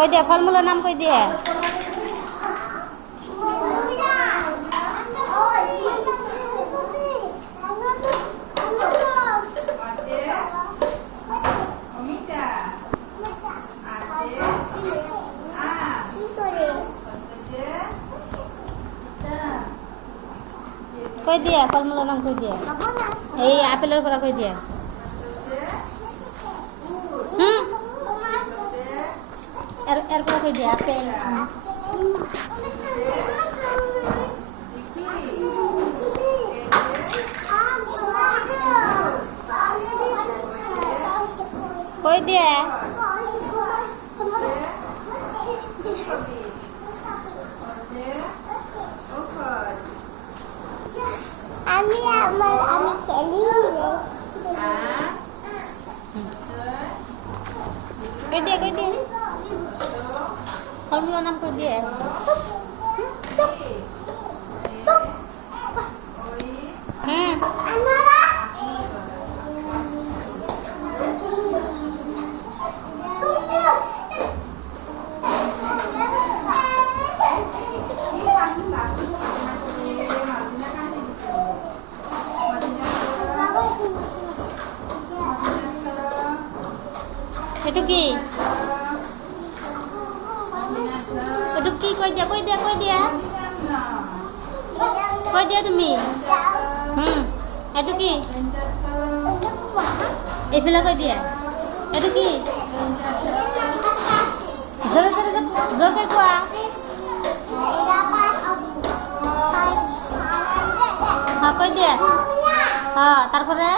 কৈ দিয়া ফল মূলৰ নাম কৈ দিয়া কৈ দিয়া ফল মূলৰ নাম কৈ দিয়া এই আপেলৰ পৰা কৈ দিয়া এর পৰা কৈ দিয়া আপেল কৈ দিয়া আমি খেলি কৈ দিয়া ফল মূলৰ নাম কৈ দিয়া itu কি কৈ দিয়া তুমি itu কি এইফালে কৈ দিয়া itu কি জোৰকৈ কোৱা কৈ দিয়া তারপরে